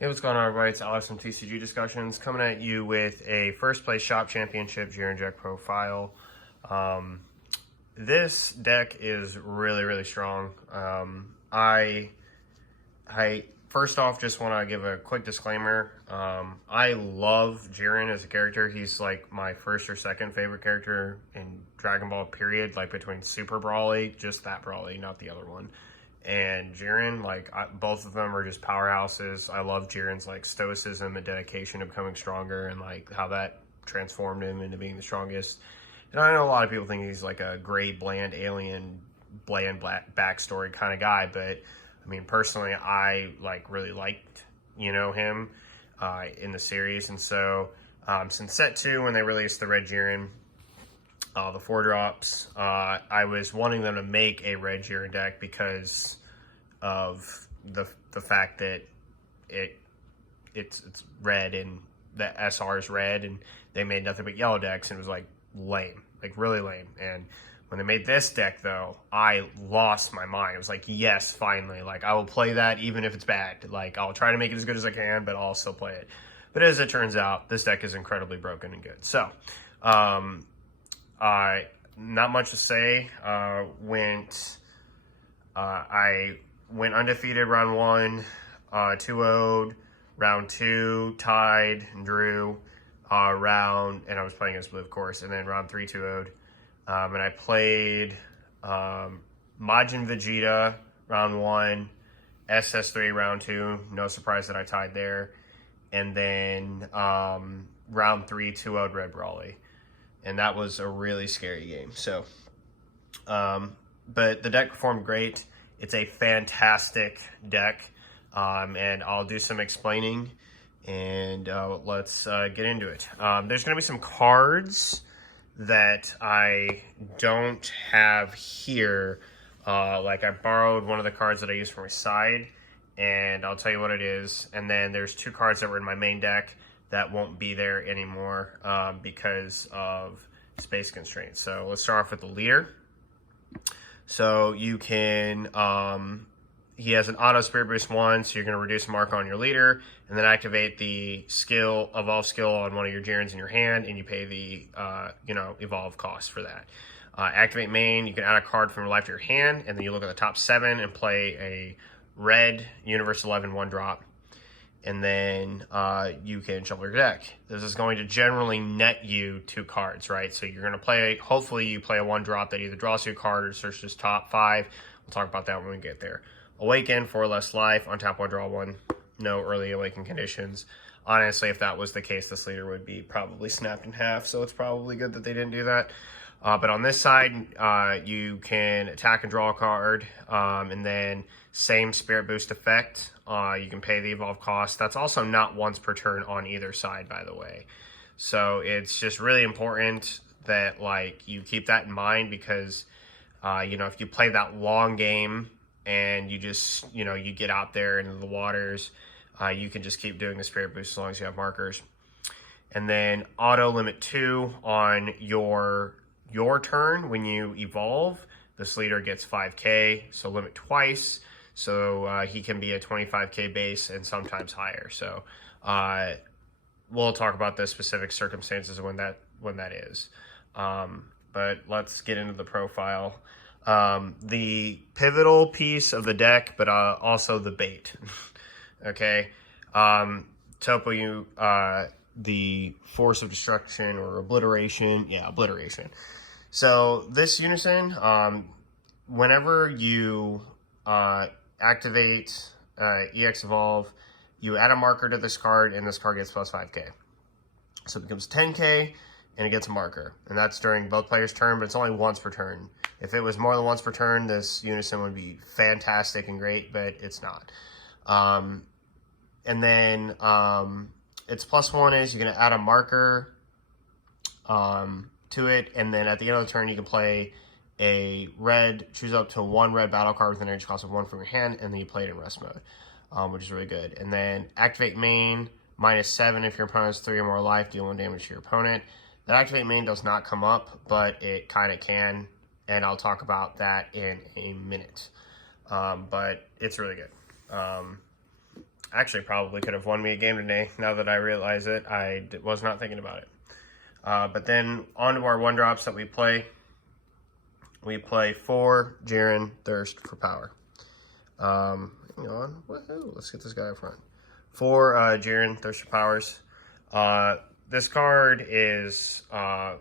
Hey, what's going on, everybody? It's Alex from TCG Discussions coming at you with a first place shop championship Jiren Jack profile. Um, this deck is really strong. I first off just want to give a quick disclaimer. I love Jiren as a character. He's like my first or second favorite character in Dragon Ball, period. Like between Super Brawly, just that Brawly, not the other one, and Jiren. Both of them are just powerhouses. I love Jiren's like stoicism and dedication to becoming stronger, and like how that transformed him into being the strongest. And I know a lot of people think he's like a gray, bland alien, bland black backstory kind of guy, but I mean, personally, I like really liked him in the series, and so since set 2 when they released the Red Jiren, the 4-drops, I was wanting them to make a Red Jiren deck because of the fact that it's red and the SR is red, and they made nothing but yellow decks, and it was like lame, like really lame. And when they made this deck, though, I lost my mind. It was like, yes, finally, like I will play that even if it's bad. Like I'll try to make it as good as I can, but I'll still play it. But as it turns out, this deck is incredibly broken and good. So, not much to say. I went undefeated round 1, 2-0'd, round 2, tied and drew, and I was playing against blue, of course, and then round 3, 2-0'd. And I played Majin Vegeta round 1, SS3 round 2. No surprise that I tied there. And then round 3, 2-0'd Red Brawly. And that was a really scary game. So, but the deck performed great. It's a fantastic deck. And I'll do some explaining. And let's get into it. There's going to be some cards that I don't have here. Like I borrowed one of the cards that I use for my side, and I'll tell you what it is. And then there's 2 cards that were in my main deck that won't be there anymore because of space constraints. So let's start off with the leader. So you can, he has an auto spirit boost 1, so you're going to reduce a mark on your leader, and then activate the skill, evolve skill on one of your Jirens in your hand, and you pay the, evolve cost for that. Activate main, you can add a card from your life to your hand, and then you look at the top 7 and play a red Universe 11 1-drop, and then you can shuffle your deck. This is going to generally net you 2 cards, right? So you're going to play, hopefully you play a 1-drop that either draws you a card or searches top 5. We'll talk about that when we get there. Awaken, 4 less life, untap 1, draw 1. No early awaken conditions. Honestly, if that was the case, this leader would be probably snapped in half, so it's probably good that they didn't do that. But on this side, you can attack and draw a card, and then same spirit boost effect. You can pay the evolve cost. That's also not once per turn on either side, by the way. So it's just really important that like you keep that in mind because, if you play that long game, and you just, you get out there into the waters, you can just keep doing the spirit boost as long as you have markers. And then auto limit 2 on your turn when you evolve. This leader gets 5k, so limit twice. So he can be a 25k base and sometimes higher. So we'll talk about the specific circumstances when that is. But let's get into the profile. The pivotal piece of the deck, but also the bait. Okay. Topo, the force of destruction or obliteration. Yeah, obliteration. So this unison, whenever you activate EX Evolve, you add a marker to this card, and this card gets plus 5k. So it becomes 10k, and it gets a marker. And that's during both players' turn, but it's only once per turn. If it was more than once per turn, this unison would be fantastic and great, but it's not. And then its plus 1 is you're going to add a marker to it, and then at the end of the turn, you can play a red, choose up to 1 red battle card with an energy cost of 1 from your hand, and then you play it in rest mode, which is really good. And then activate main, -7 if your opponent has 3 or more life, deal 1 damage to your opponent. That activate main does not come up, but it kind of can, and I'll talk about that in a minute. But it's really good. Actually, probably could have won me a game today. Now that I realize it, I was not thinking about it. But then on to our 1-drops that we play. We play 4 Jiren, Thirst for Power. Hang on. Woohoo. Let's get this guy up front. 4 Jiren, Thirst for Powers. This card is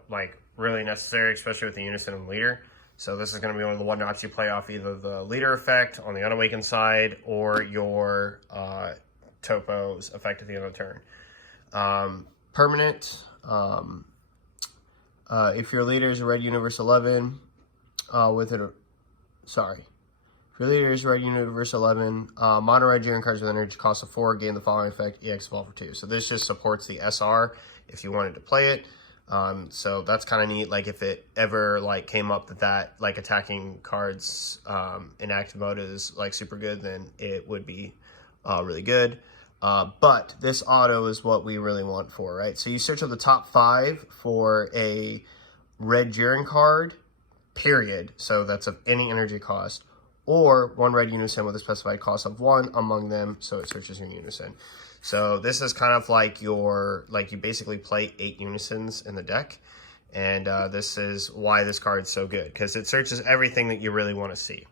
like really necessary, especially with the Unison and Leader. So this is going to be one of the 1-drops you play off either the Leader effect on the Unawakened side or your Topo's effect at the end of the turn. Permanent. If your leader is a Red Universe 11, if your leader is Red Universe 11, mono red Jiren cards with energy cost of 4 gain the following effect, EX Evolve for 2. So this just supports the SR if you wanted to play it. So that's kind of neat. Like if it ever like came up that like attacking cards in active mode is like super good, then it would be really good. But this auto is what we really want for, right? So you search up the top 5 for a red Jiren card, period. So that's of any energy cost, or 1 red Unison with a specified cost of 1 among them. So it searches your Unison. So this is kind of like your, you basically play 8 Unisons in the deck. And this is why this card's so good, because it searches everything that you really want to see.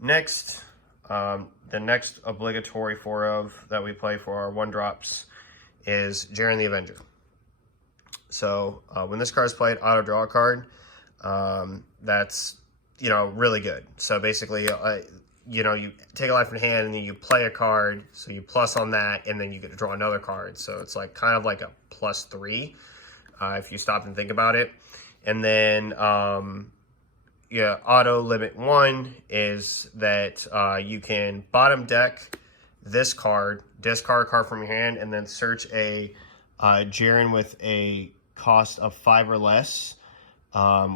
Next, the next obligatory 4 of that we play for our 1-drops is Jiren the Avenger. So when this card is played, auto draw a card. That's, really good. So basically, you take a life in hand and then you play a card. So you plus on that and then you get to draw another card. So it's like kind of like a +3 if you stop and think about it. And then, auto limit 1 is that you can bottom deck this card, discard a card from your hand, and then search a Jiren with a cost of 5 or less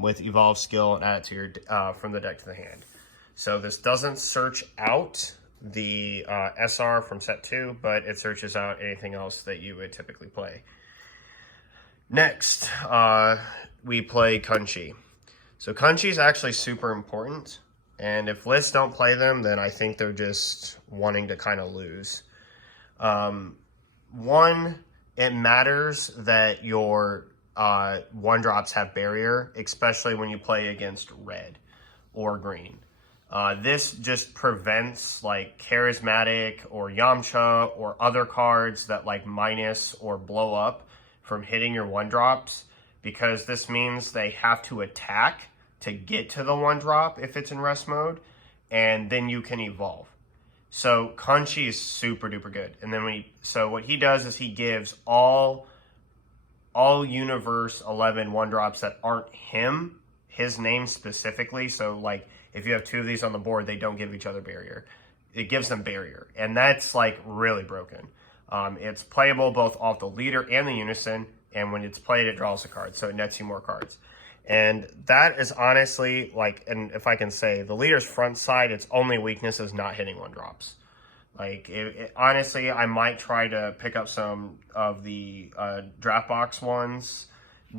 with Evolve skill and add it to your from the deck to the hand. So this doesn't search out the SR from set 2, but it searches out anything else that you would typically play. Next, we play Kunchi. So Kunchi is actually super important, and if lists don't play them, then I think they're just wanting to kind of lose. One, it matters that your 1-drops have barrier, especially when you play against red or green. This just prevents like Charismatic or Yamcha or other cards that like minus or blow up from hitting your 1-drops, because this means they have to attack to get to the 1-drop if it's in rest mode, and then you can evolve. So Kunchi is super duper good. And then so what he does is he gives all Universe 11 1-drops that aren't him his name specifically. So like if you have 2 of these on the board, they don't give each other barrier. It gives them barrier, and that's like really broken. It's playable both off the leader and the Unison, and when it's played, it draws a card, so it nets you more cards. And that is honestly, like, and if I can say, the leader's front side, its only weakness is not hitting 1-drops. Like, honestly, I might try to pick up some of the draft box ones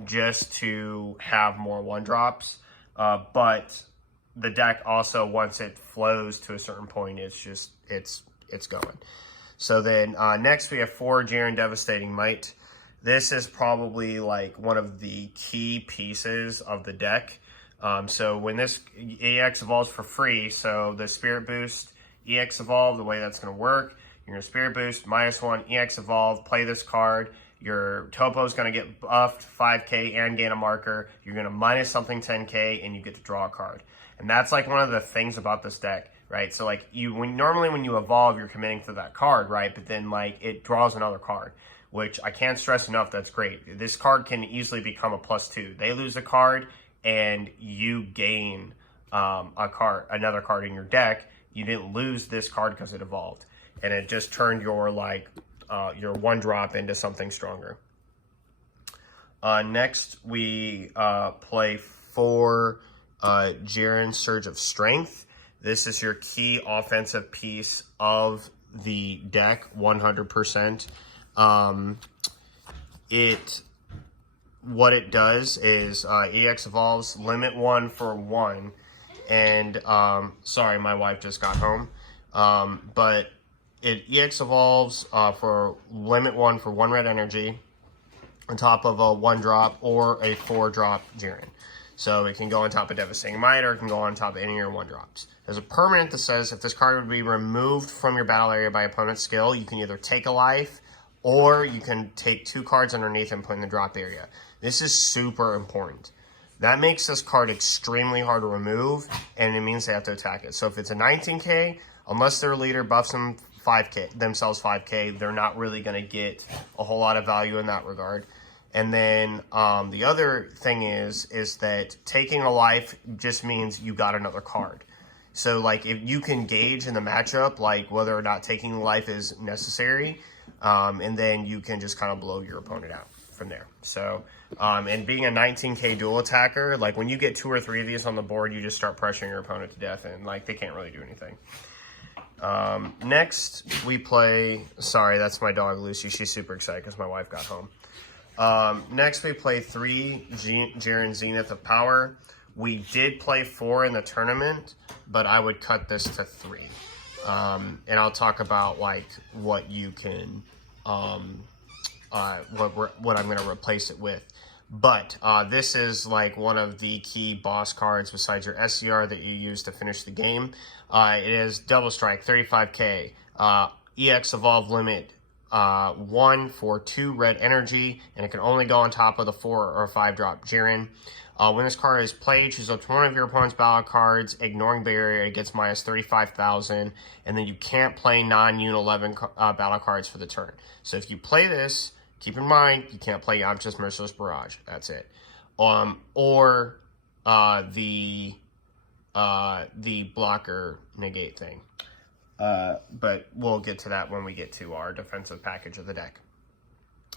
just to have more 1-drops. But the deck also, once it flows to a certain point, it's going. So then next we have 4 Jiren Devastating Might. This is probably like one of the key pieces of the deck. So when this EX evolves for free, so the Spirit Boost, EX Evolve, the way that's going to work, you're going to Spirit Boost, -1, EX Evolve, play this card. Your Topo is going to get buffed 5k and gain a marker. You're going to minus something 10k, and you get to draw a card. And that's like one of the things about this deck, right? So like normally when you evolve, you're committing to that card, right? But then like it draws another card, which I can't stress enough. That's great. This card can easily become a +2. They lose a card and you gain another card in your deck. You didn't lose this card because it evolved, and it just turned your your 1-drop into something stronger. Next we play 4 Jiren Surge of Strength. This is your key offensive piece of the deck, 100%. What it does is EX evolves, limit 1 for 1, and sorry, my wife just got home. But it EX evolves for limit 1 for 1 red energy on top of a 1 drop or a 4 drop Jiren. So it can go on top of Devastating Might, or it can go on top of any of your 1 drops. There's a permanent that says if this card would be removed from your battle area by opponent's skill, you can either take a life, or you can take 2 cards underneath and put in the drop area. This is super important. That makes this card extremely hard to remove, and it means they have to attack it. So if it's a 19k, unless their leader buffs them 5k, themselves 5k, they're not really going to get a whole lot of value in that regard. And then the other thing is that taking a life just means you got another card. So like if you can gauge in the matchup like whether or not taking life is necessary, and then you can just kind of blow your opponent out from there. So and being a 19k dual attacker, like when you get 2 or 3 of these on the board, you just start pressuring your opponent to death, and like they can't really do anything. Next we play, sorry, that's my dog Lucy, she's super excited because my wife got home. Next we play 3 Jiren Zenith of Power. We did play 4 in the tournament, but I would cut this to 3. And I'll talk about like what you can, what I'm going to replace it with. But this is like one of the key boss cards besides your SCR that you use to finish the game. It is Double Strike, 35k, EX Evolve limit 1 for 2 red energy, and it can only go on top of the 4 or 5 drop Jiren. When this card is played, choose up to one of your opponent's battle cards, ignoring barrier, it gets minus 35,000, and then you can't play non-Unit 11 battle cards for the turn. So if you play this, keep in mind, you can't play Yamcha's Merciless Barrage. That's it. Or the blocker negate thing. But we'll get to that when we get to our defensive package of the deck.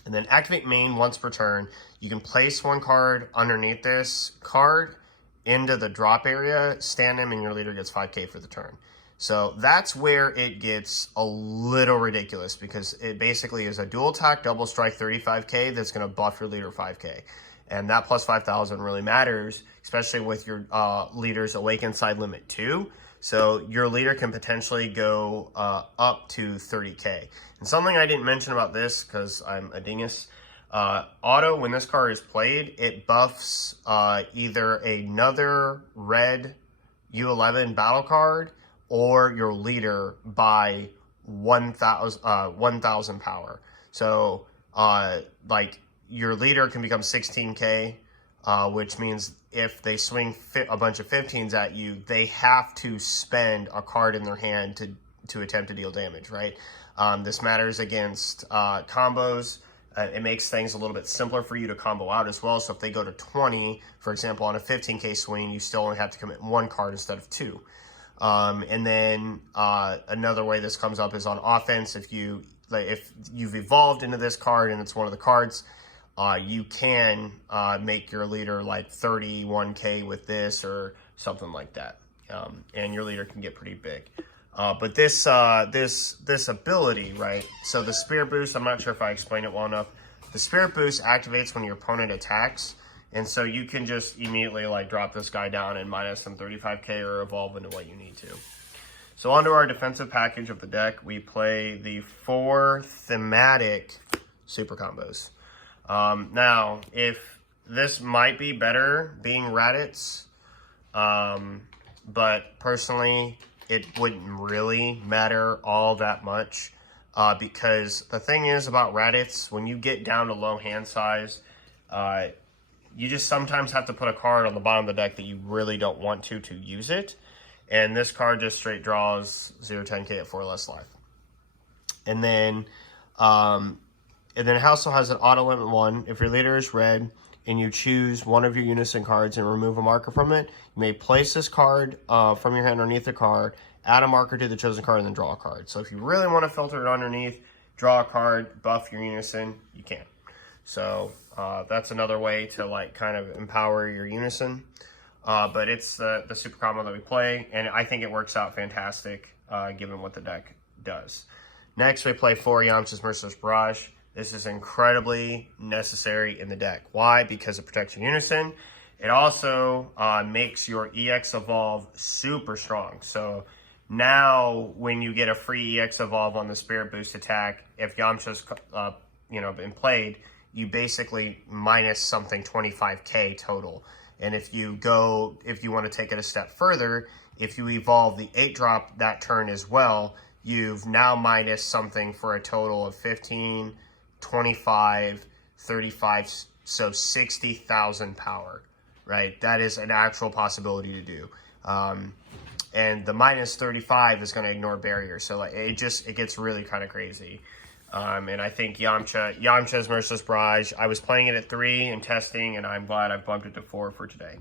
And then activate main once per turn. You can place 1 card underneath this card into the drop area, stand him, and your leader gets 5k for the turn. So that's where it gets a little ridiculous, because it basically is a dual attack, double strike 35k that's going to buff your leader 5k. And that plus 5,000 really matters, especially with your leader's Awakened Side limit 2. So your leader can potentially go up to 30k. And something I didn't mention about this, because I'm a dingus, auto, when this card is played, it buffs either another red U11 battle card or your leader by 1,000 power. So like your leader can become 16k, which means if they swing a bunch of 15s at you, they have to spend a card in their hand to attempt to deal damage, right? This matters against combos. It makes things a little bit simpler for you to combo out as well. So if they go to 20, for example, on a 15k swing, you still only have to commit 1 card instead of 2. And then another way this comes up is on offense. If you've evolved into this card and it's one of the cards, you can make your leader like 31k with this or something like that, and your leader can get pretty big. But this ability, right? So the Spirit Boost, I'm not sure if I explained it well enough. The Spirit Boost activates when your opponent attacks, and so you can just immediately like drop this guy down and minus some 35k or evolve into what you need to. So onto our defensive package of the deck, we play the 4 thematic super combos. Now, if this might be better being Raditz, but personally, it wouldn't really matter all that much, because the thing is about Raditz, when you get down to low hand size, you just sometimes have to put a card on the bottom of the deck that you really don't want to use it, and this card just straight draws 0-10k at 4 less life. And then it also has an auto limit 1. If your leader is red and you choose one of your unison cards and remove a marker from it, you may place this card from your hand underneath the card, add a marker to the chosen card, and then draw a card. So if you really want to filter it underneath, draw a card, buff your unison, you can. So that's another way to like kind of empower your unison. But it's the super combo that we play, and I think it works out fantastic given what the deck does. Next, we play 4 Yamcha's Merciless Barrage. This is incredibly necessary in the deck. Why? Because it protects your unison. It also makes your EX Evolve super strong. So Now, when you get a free EX Evolve on the Spirit Boost attack, if Yamcha's, been played, you basically minus something 25k total. And if you want to take it a step further, if you evolve the 8-drop that turn as well, you've now minus something for a total of 15, 25, 35, so 60,000 power, right? That is an actual possibility to do. And the minus 35 is going to ignore barriers. So like it gets really kind of crazy. And I think Yamcha's Merciless Barrage, I was playing it at 3 and testing, and I'm glad I've bumped it to 4 for today.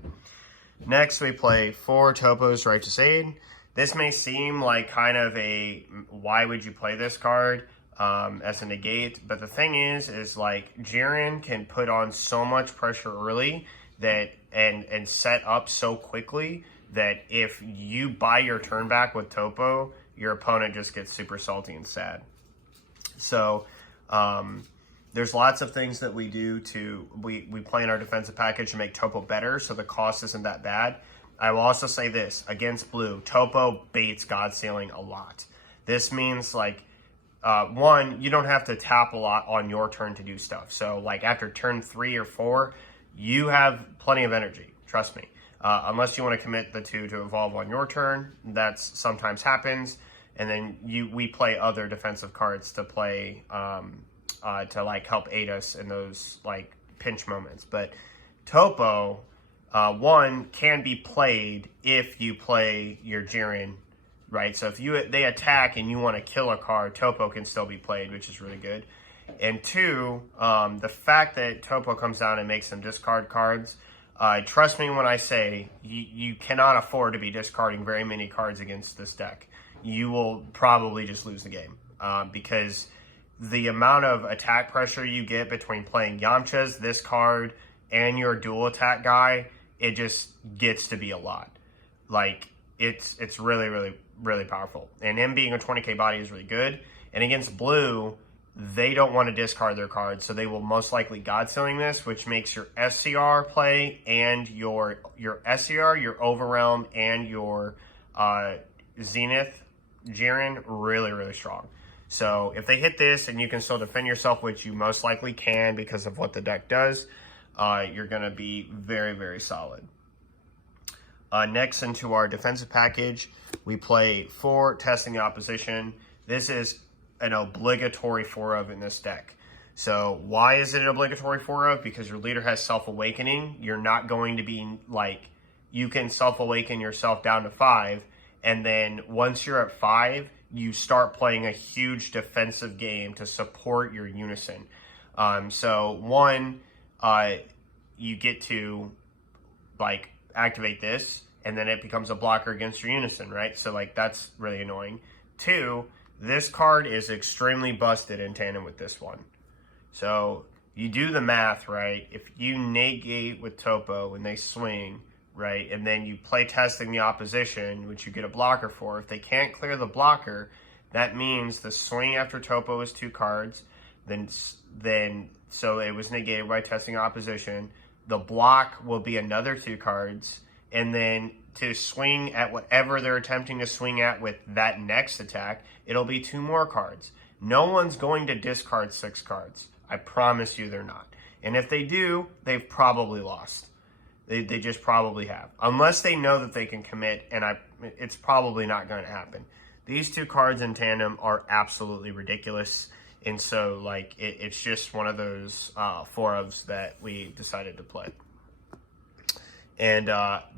Next, we play 4 Topo's Righteous Aid. This may seem like kind of a, why would you play this card as a negate? But the thing is like Jiren can put on so much pressure early that and set up so quickly that if you buy your turn back with Topo, your opponent just gets super salty and sad. So there's lots of things that we do we play in our defensive package to make Topo better, so the cost isn't that bad. I will also say this, against blue, Topo baits God Sealing a lot. This means like, one, you don't have to tap a lot on your turn to do stuff. So like after turn 3 or 4, you have plenty of energy, trust me. Unless you want to commit the 2 to evolve on your turn, that sometimes happens. And then we play other defensive cards to play to like help aid us in those like pinch moments. But Topo, one, can be played if you play your Jiren, right? So if they attack and you want to kill a card, Topo can still be played, which is really good. And 2, the fact that Topo comes down and makes them discard cards, trust me when I say you cannot afford to be discarding very many cards against this deck. You will probably just lose the game because the amount of attack pressure you get between playing Yamcha's, this card, and your dual attack guy, it just gets to be a lot. Like, it's really, really, really powerful. And him being a 20k body is really good. And against blue, they don't want to discard their cards, so they will most likely God Sealing this, which makes your SCR play and your SCR, your Overwhelm, and your Zenith Jiren really, really strong. So if they hit this and you can still defend yourself, which you most likely can because of what the deck does, you're going to be very, very solid. Next, into our defensive package, we play 4 Testing the Opposition. This is an obligatory 4 of in this deck. So why is it an obligatory 4 of? Because your leader has Self-Awakening. You're not going to be like, you can Self-Awaken yourself down to 5, and then once you're at 5, you start playing a huge defensive game to support your Unison. So one, you get to like activate this, and then it becomes a blocker against your Unison, right? So like that's really annoying. 2, this card is extremely busted in tandem with this one. So you do the math, right? If you negate with Topo when they swing, right, and then you play Testing the Opposition, which you get a blocker for, if they can't clear the blocker, that means the swing after Topo is 2 cards, then so it was negated by Testing Opposition. The block will be another 2 cards, and then to swing at whatever they're attempting to swing at with that next attack, it'll be 2 more cards. No one's going to discard 6 cards. I promise you they're not. And if they do, they've probably lost. They just probably have. Unless they know that they can commit, and it's probably not going to happen. These 2 cards in tandem are absolutely ridiculous. And so, like, it's just one of those 4-ofs that we decided to play. And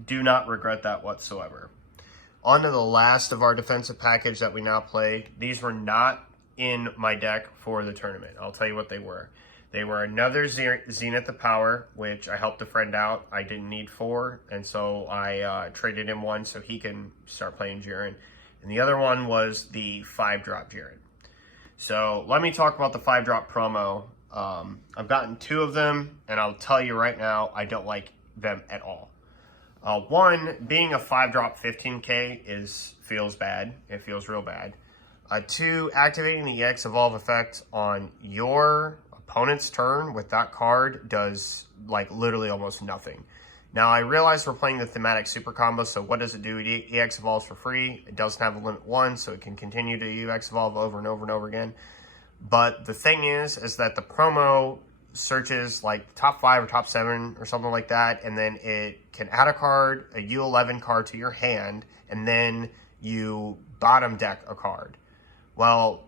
do not regret that whatsoever. On to the last of our defensive package that we now play. These were not in my deck for the tournament. I'll tell you what they were. They were another Zenith the Power, which I helped a friend out. I didn't need 4, and so I traded him 1 so he can start playing Jiren. And the other one was the 5-drop Jiren. So let me talk about the 5-drop promo. I've gotten 2 of them, and I'll tell you right now, I don't like them at all. One, being a 5-drop 15k feels bad. It feels real bad. 2, activating the EX Evolve effect on your opponent's turn with that card does like literally almost nothing. Now, I realize we're playing the thematic super combo, so what does it do? It EX evolves for free. It doesn't have a limit 1, so it can continue to EX evolve over and over and over again. But the thing is that the promo searches like top 5 or top 7 or something like that, and then it can add a card, a U11 card to your hand, and then you bottom deck a card. Well,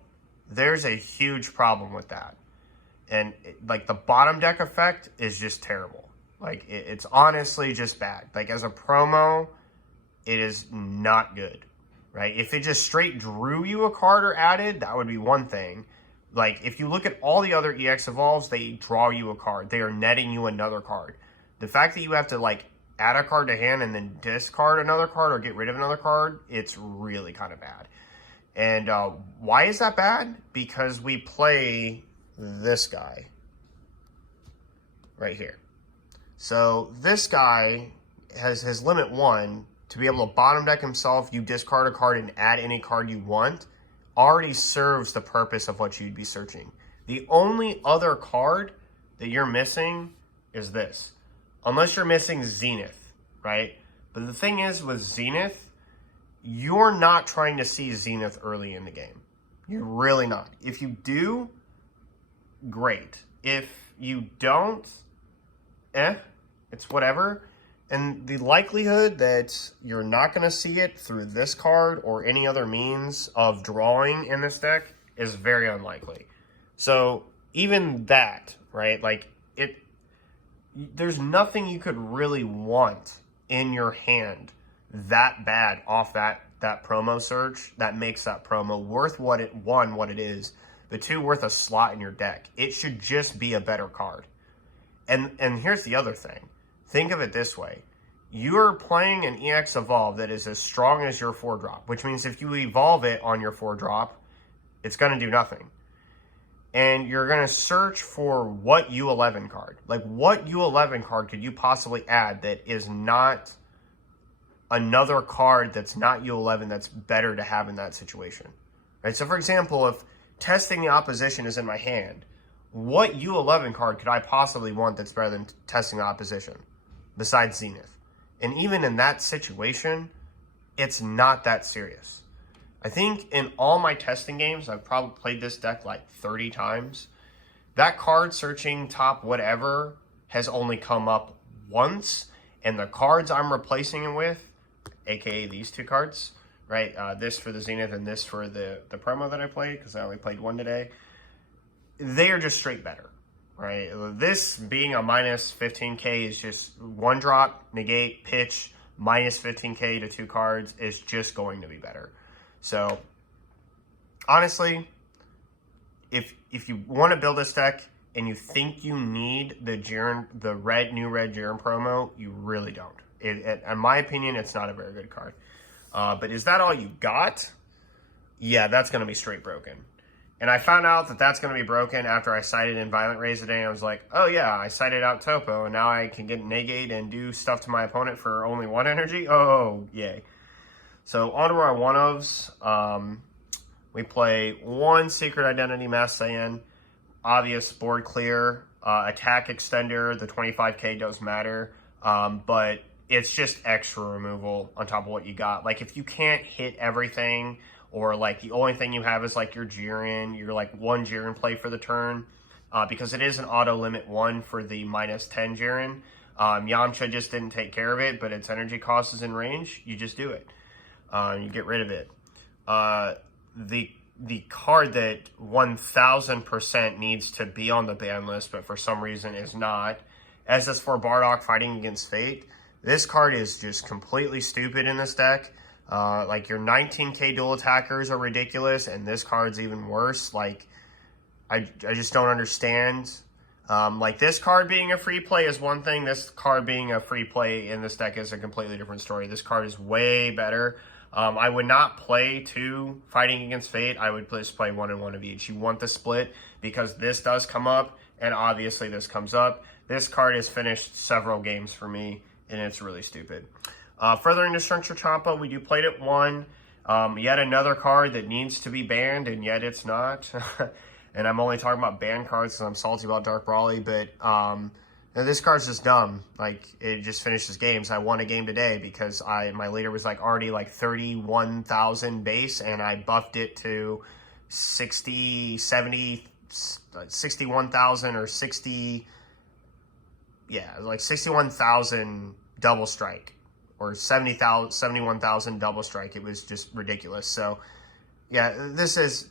there's a huge problem with that. And like the bottom deck effect is just terrible. Like, it's honestly just bad. Like, as a promo, it is not good, right? If it just straight drew you a card or added, that would be one thing. Like, if you look at all the other EX Evolves, they draw you a card. They are netting you another card. The fact that you have to, like, add a card to hand and then discard another card or get rid of another card, it's really kind of bad. And why is that bad? Because we play this guy right here. So this guy has his limit 1 to be able to bottom deck himself. You discard a card and add any card you want. Already serves the purpose of what you'd be searching. The only other card that you're missing is this. Unless you're missing Zenith, right? But the thing is with Zenith, you're not trying to see Zenith early in the game. You're really not. If you do, great. If you don't, it's whatever. And the likelihood that you're not going to see it through this card or any other means of drawing in this deck is very unlikely. So even that, right? Like, there's nothing you could really want in your hand that bad off that promo search that makes that promo worth what it is, but 2, worth a slot in your deck. It should just be a better card. And here's the other thing. Think of it this way. You're playing an EX Evolve that is as strong as your 4-drop, which means if you evolve it on your 4-drop, it's going to do nothing. And you're going to search for what U11 card. Like, what U11 card could you possibly add that is not another card that's not U11 that's better to have in that situation? Right? So, for example, if testing the opposition is in my hand, what U11 card could I possibly want that's better than testing the opposition besides Zenith? And even in that situation, it's not that serious. I think in all my testing games, I've probably played this deck like 30 times. That card searching top whatever has only come up once. And the cards I'm replacing it with, aka these 2 cards, right? This for the Zenith and this for the promo that I played, because I only played 1 today. They are just straight better, right? This being a minus 15k is just 1-drop, negate, pitch, minus 15k to 2 cards is just going to be better. So, honestly, if you want to build this deck and you think you need the Jiren, the new red Jiren promo, you really don't. In my opinion, it's not a very good card. But is that all you got? Yeah, that's going to be straight broken. And I found out that that's going to be broken after I sighted in Violent Rays today. And I was like, oh yeah, I sighted out Topo. And now I can get negate and do stuff to my opponent for only 1 energy. Oh, yay. So on to our one-ofs. We play 1 Secret Identity Mass Saiyan. Obvious board clear. Attack extender. The 25k does matter. But it's just extra removal on top of what you got. Like, if you can't hit everything, or like the only thing you have is like your Jiren, you're like 1 Jiren play for the turn, because it is an auto limit 1 for the minus 10 Jiren. Yamcha just didn't take care of it, but its energy cost is in range. You just do it. You get rid of it. The card that 1000% needs to be on the ban list, but for some reason is not, SS4 Bardock Fighting Against Fate. This card is just completely stupid in this deck. Like, your 19k dual attackers are ridiculous, and this card's even worse. Like, I just don't understand. Like, this card being a free play is one thing. This card being a free play in this deck is a completely different story. This card is way better. I would not play 2 Fighting Against Fate. I would just play 1 and 1 of each. You want the split because this does come up, and obviously this comes up. This card has finished several games for me, and it's really stupid. Furthering to Structure Champa, we do played it 1. Yet another card that needs to be banned, and yet it's not. And I'm only talking about banned cards because I'm salty about Dark Brawly, but And this card's just dumb. Like, it just finishes games. I won a game today because my leader was like already like 31,000 base, and I buffed it to 60, 70, 61,000 or 60, yeah, like 61,000 double strike or 70,000, 71,000 double strike. It was just ridiculous. So, yeah, this is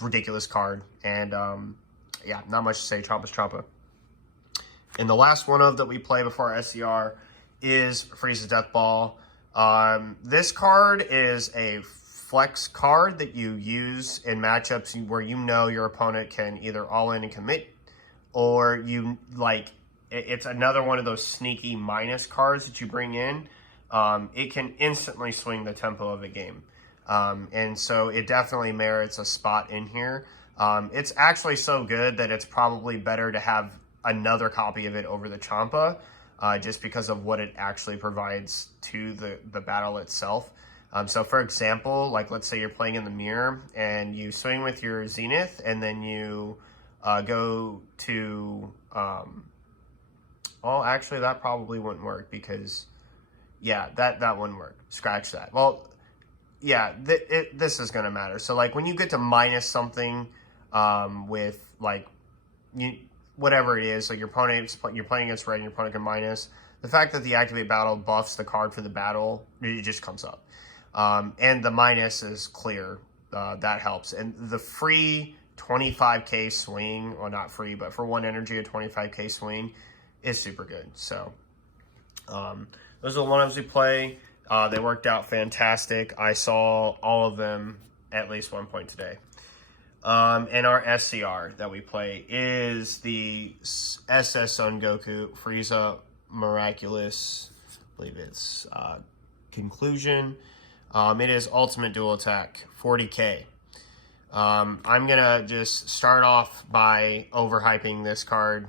ridiculous card. And, yeah, not much to say. Champa's Champa. And the last one of that we play before our SCR is Frieza's Death Ball. This card is a flex card that you use in matchups where you know your opponent can either all in and commit, or it's another one of those sneaky minus cards that you bring in. It can instantly swing the tempo of a game. And so it definitely merits a spot in here. It's actually so good that it's probably better to have another copy of it over the Champa, just because of what it actually provides to the battle itself. So for example, like let's say you're playing in the mirror and you swing with your Zenith, and then you go to, well, actually that probably wouldn't work because, yeah, that wouldn't work. Scratch that. Well, yeah, this is going to matter. So like when you get to minus something with like, whatever it is, like you're playing against red and your opponent can minus, the fact that the activate battle buffs the card for the battle, it just comes up. And the minus is clear. That helps. And the free 25k swing, well, not free, but for 1 energy, a 25k swing is super good. So those are the ones we play. They worked out fantastic. I saw all of them at least one point today. And our SCR that we play is the SS Son Goku Frieza Miraculous, I believe it's Conclusion. It is Ultimate Dual Attack, 40k. I'm going to just start off by overhyping this card.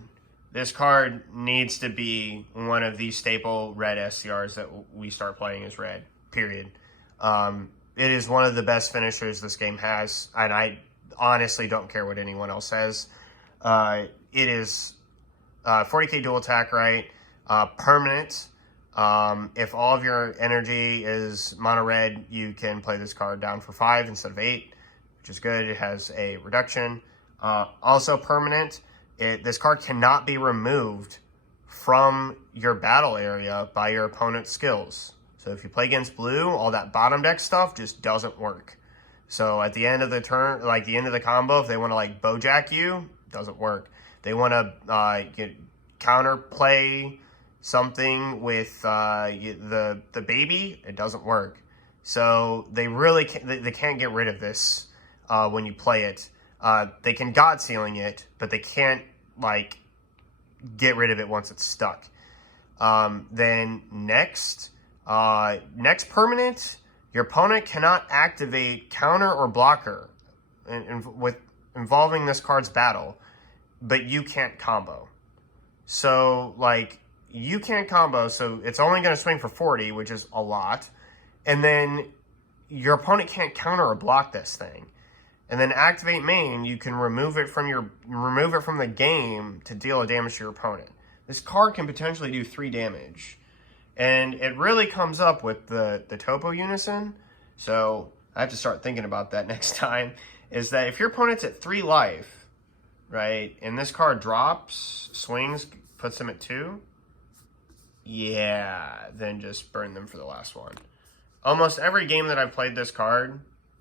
This card needs to be one of the staple red SCRs that we start playing as red, period. It is one of the best finishers this game has, and I honestly don't care what anyone else says. It is 40k dual attack, right? Permanent. If all of your energy is mono red, you can play this card down for 5 instead of 8, which is good. It has a reduction. Also permanent. This card cannot be removed from your battle area by your opponent's skills. So if you play against blue, all that bottom deck stuff just doesn't work. So at the end of the turn, like the end of the combo, if they want to like Bojack you, doesn't work. They want to counterplay something with the baby, it doesn't work. So they really they can't get rid of this when you play it. They can God Sealing it, but they can't like get rid of it once it's stuck. Then next permanent. Your opponent cannot activate counter or blocker involving this card's battle, but you can't combo. So, like, you can't combo, so it's only going to swing for 40, which is a lot. And then your opponent can't counter or block this thing. And then activate main, you can remove it from the game to deal a damage to your opponent. This card can potentially do 3 damage. And it really comes up with the Topo Unison. So I have to start thinking about that next time. Is that if your opponent's at 3 life, right, and this card drops, swings, puts them at 2, yeah, then just burn them for the last one. Almost every game that I've played this card,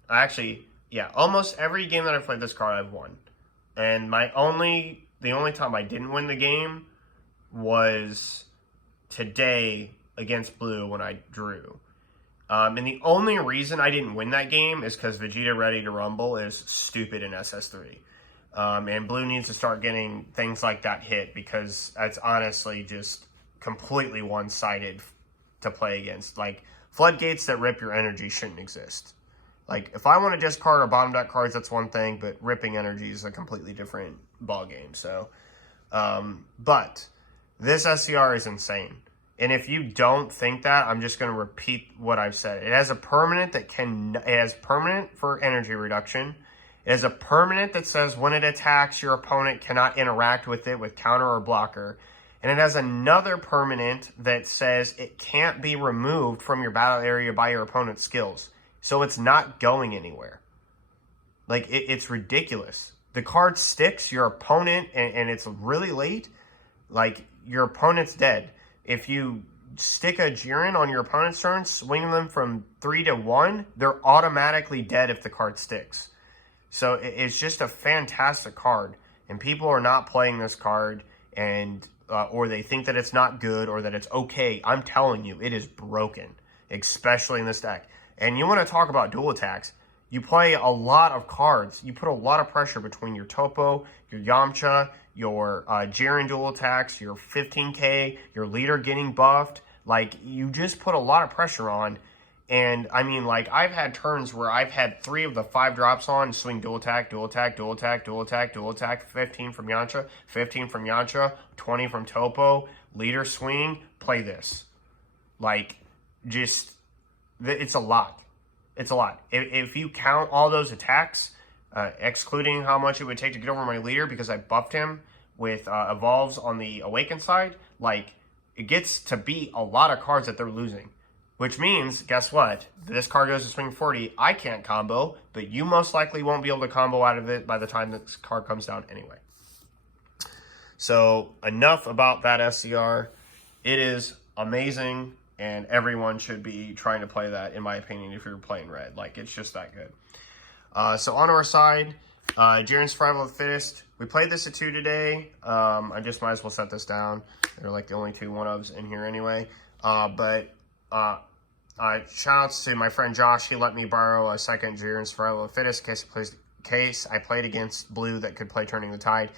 almost every game that I've played this card, I've won. And the only time I didn't win the game was today against blue when I drew. And the only reason I didn't win that game is because Vegeta Ready to Rumble is stupid in SS3. And blue needs to start getting things like that hit, because that's honestly just completely one-sided to play against. Like, floodgates that rip your energy shouldn't exist. Like, if I want to discard or bottom deck cards, that's one thing, but ripping energy is a completely different ballgame. So, but this SCR is insane. And if you don't think that, I'm just going to repeat what I've said. It has a permanent it has permanent for energy reduction. It has a permanent that says when it attacks, your opponent cannot interact with it with counter or blocker. And it has another permanent that says it can't be removed from your battle area by your opponent's skills. So it's not going anywhere. Like, it's ridiculous. The card sticks, your opponent, and it's really late, like, your opponent's dead. If you stick a Jiren on your opponent's turn, swing them from 3 to 1, they're automatically dead if the card sticks. So it's just a fantastic card, and people are not playing this card, and or they think that it's not good or that it's okay. I'm telling you, it is broken, especially in this deck. And you want to talk about dual attacks. You play a lot of cards. You put a lot of pressure between your Topo, your Yamcha, your Jiren dual attacks, your 15k, your leader getting buffed. Like, you just put a lot of pressure on. And, I mean, like, I've had turns where I've had 3 of the 5 drops on, swing dual attack, dual attack, dual attack, dual attack, dual attack, 15 from Yamcha, 15 from Yamcha, 20 from Topo, leader swing, play this. Like, just, it's a lot. It's a lot. If you count all those attacks, excluding how much it would take to get over my leader because I buffed him with Evolves on the Awaken side, like, it gets to be a lot of cards that they're losing. Which means, guess what? This card goes to swing 40. I can't combo, but you most likely won't be able to combo out of it by the time this card comes down anyway. So, enough about that SCR. It is amazing, and everyone should be trying to play that, in my opinion, if you're playing red. Like, it's just that good. So, on our side, Jiren Survival of the Fittest. We played this at 2 today. I just might as well set this down. They're like the only 2 one-ofs in here anyway. Shout outs to my friend Josh. He let me borrow a second Jiren Survival of the Fittest in case I played against blue that could play Turning the Tide.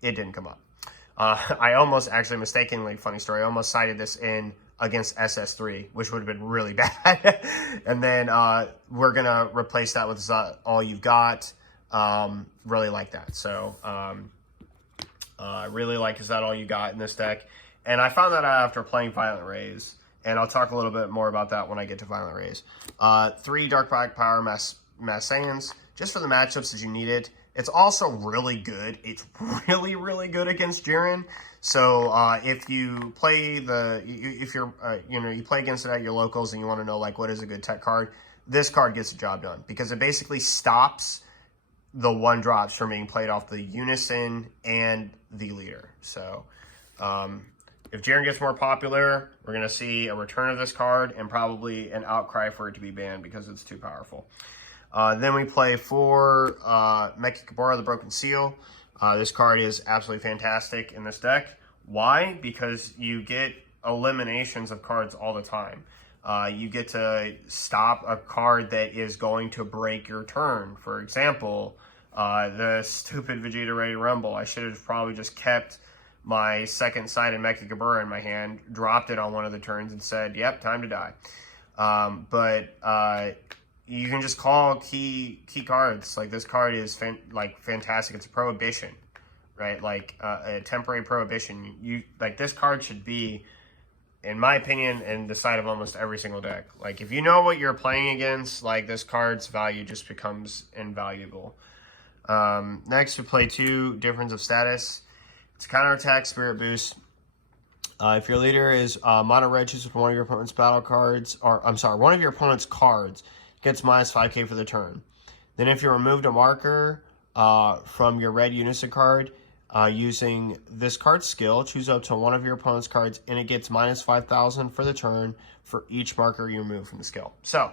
It didn't come up. I almost, actually mistakenly, funny story, I almost cited this in against SS3, which would have been really bad. And then we're going to replace that with All You've Got. Really like that. So really like Is That All You Got in this deck. And I found that out after playing Violent Rays. And I'll talk a little bit more about that when I get to Violent Rays. 3 Dark Black Power Mass Saiyans, just for the matchups that you need it. It's also really good. It's really, really good against Jiren. So if you play you play against it at your locals and you want to know like what is a good tech card, this card gets the job done because it basically stops the 1-drops from being played off the Unison and the leader. So if Jiren gets more popular, we're going to see a return of this card and probably an outcry for it to be banned because it's too powerful. Then we play 4 Mechikabura, the Broken Seal. This card is absolutely fantastic in this deck. Why? Because you get eliminations of cards all the time. You get to stop a card that is going to break your turn. For example, the stupid Vegeta Ready to Rumble. I should have probably just kept my second Sided Mechikabura in my hand, dropped it on one of the turns, and said, yep, time to die. But you can just call key cards. Like, this card is fantastic. It's a prohibition, right? Like a temporary prohibition. Like, this card should be, in my opinion, in the side of almost every single deck. Like, if you know what you're playing against, like, this card's value just becomes invaluable. Next, we play 2 Difference of Status. It's a counterattack, Spirit Boost. If your leader is mono red, choose one of your opponent's battle cards, or I'm sorry, one of your opponent's cards gets minus 5k for the turn. Then if you removed a marker from your red Unison card using this card skill, choose up to one of your opponent's cards and it gets minus 5,000 for the turn for each marker you remove from the skill. So,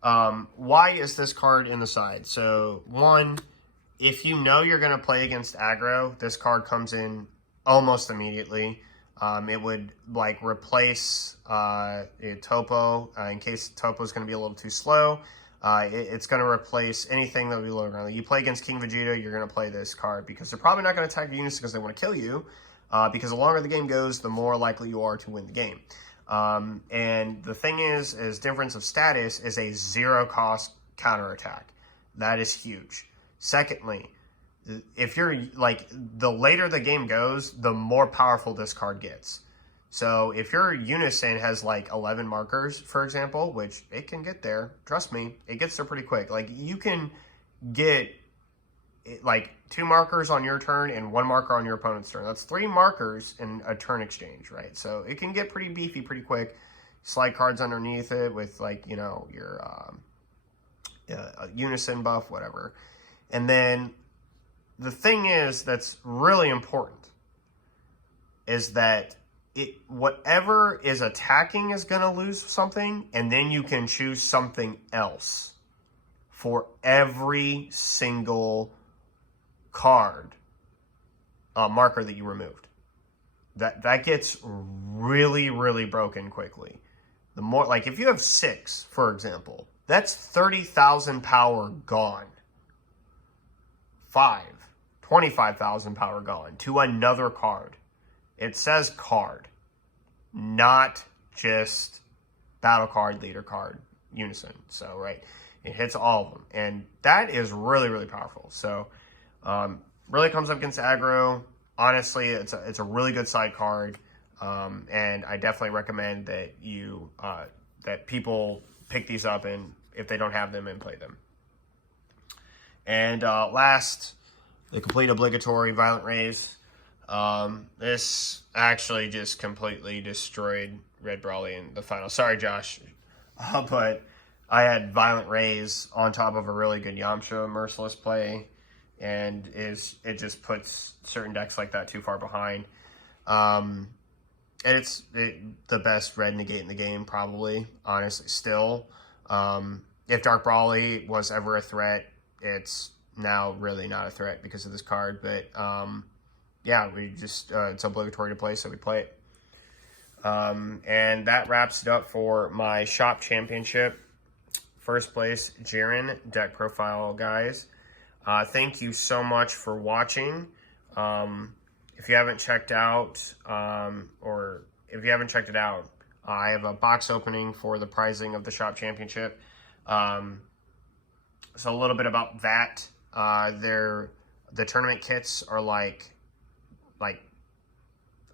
why is this card in the side? So, 1, if you know you're going to play against aggro, this card comes in almost immediately. It would like replace Topo in case Topo is going to be a little too slow. It's going to replace anything that will be low ground. You play against King Vegeta, you're going to play this card because they're probably not going to attack your units because they want to kill you. Because the longer the game goes, the more likely you are to win the game. And the thing is Difference of Status is a 0-cost counterattack. That is huge. Secondly, if you're like, the later the game goes, the more powerful this card gets. So if your Unison has like 11 markers, for example, which it can get there, trust me, it gets there pretty quick. Like, you can get like 2 markers on your turn and 1 marker on your opponent's turn. That's 3 markers in a turn exchange, right? So it can get pretty beefy pretty quick. Slide cards underneath it with, like, you know, your unison buff, whatever. And then the thing is that's really important is that whatever is attacking is going to lose something, and then you can choose something else for every single card marker that you removed. That gets really, really broken quickly. The more, like, if you have 6, for example, that's 30,000 power gone. 5, 25,000 power gone to another card. It says card, not just battle card, leader card, unison. So, right, it hits all of them. And that is really, really powerful. So, really comes up against aggro. Honestly, it's a really good side card. And I definitely recommend that you that people pick these up, and if they don't have them, and play them. And last, the complete obligatory Violent Rays. This actually just completely destroyed Red Brawly in the final. Sorry, Josh, but I had Violent Rays on top of a really good Yamcha Merciless play, and it just puts certain decks like that too far behind. And it's the best red negate in the game, probably, honestly, still. If Dark Brawly was ever a threat, it's now really not a threat because of this card. But, yeah, we just, it's obligatory to play, so we play it. And that wraps it up for my shop championship. First place, Jiren, deck profile, guys. Thank you so much for watching. If you haven't checked out, or if you haven't checked it out, I have a box opening for the prizing of the shop championship. So a little bit about that. The tournament kits are like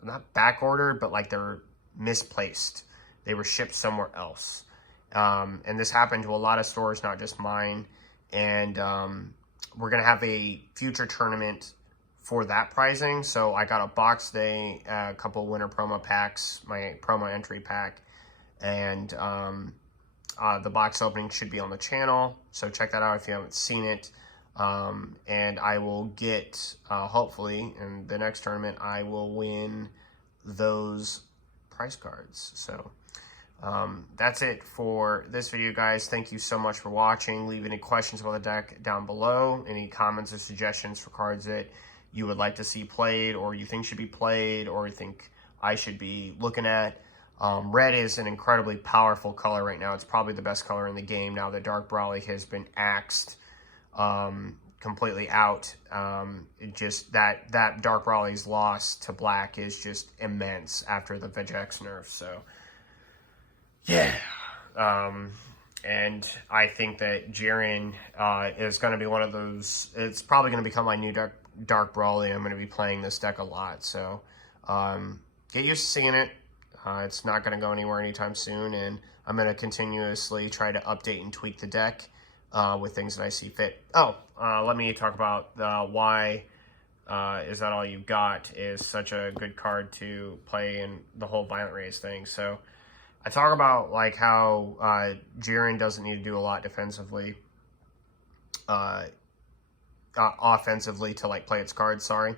not back ordered, but like they're misplaced. They were shipped somewhere else. And this happened to a lot of stores, not just mine. And we're going to have a future tournament for that prizing. So I got a box day, a couple winter promo packs, my promo entry pack, and the box opening should be on the channel. So check that out if you haven't seen it. And I will get, hopefully, in the next tournament, I will win those prize cards. So that's it for this video, guys. Thank you so much for watching. Leave any questions about the deck down below. Any comments or suggestions for cards that you would like to see played, or you think should be played, or you think I should be looking at. Red is an incredibly powerful color right now. It's probably the best color in the game now that Dark Brawly has been axed completely out. Just that Dark Brawly's loss to black is just immense after the Vegex nerf. So yeah, and I think that Jiren is going to be one of those. It's probably going to become my new Dark Brawly. I'm going to be playing this deck a lot, so get used to seeing it. It's not going to go anywhere anytime soon, and I'm going to continuously try to update and tweak the deck with things that I see fit. Oh, let me talk about why Is That All You Got is such a good card to play in the whole Violent Rays thing. So I talk about like how Jiren doesn't need to do a lot defensively, offensively to like play its cards. Sorry,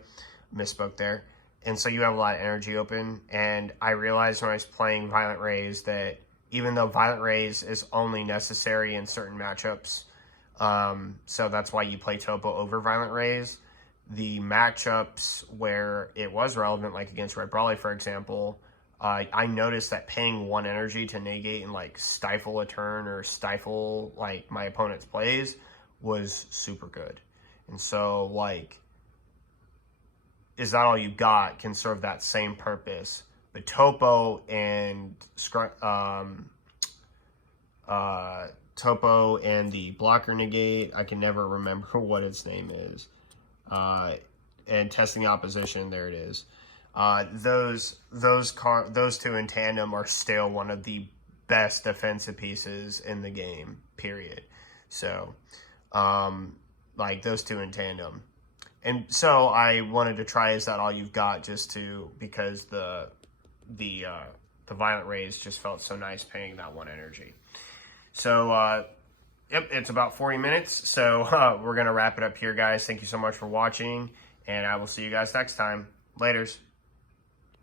misspoke there. And so you have a lot of energy open. And I realized when I was playing Violent Rays that even though Violent Rays is only necessary in certain matchups, so that's why you play Topo over Violent Rays, the matchups where it was relevant, like against Red Brawly, for example, I noticed that paying 1 energy to negate and like stifle a turn or stifle like my opponent's plays was super good. And so like, Is That All You Got can serve that same purpose. But Topo and the blocker negate, I can never remember what its name is. And testing opposition, there it is. Those two in tandem are still one of the best defensive pieces in the game, period. So like those two in tandem. And so I wanted to try Is That All You've Got, just to, because the Violent Rays just felt so nice paying that 1 energy. So, yep, it's about 40 minutes. So we're going to wrap it up here, guys. Thank you so much for watching, and I will see you guys next time. Laters.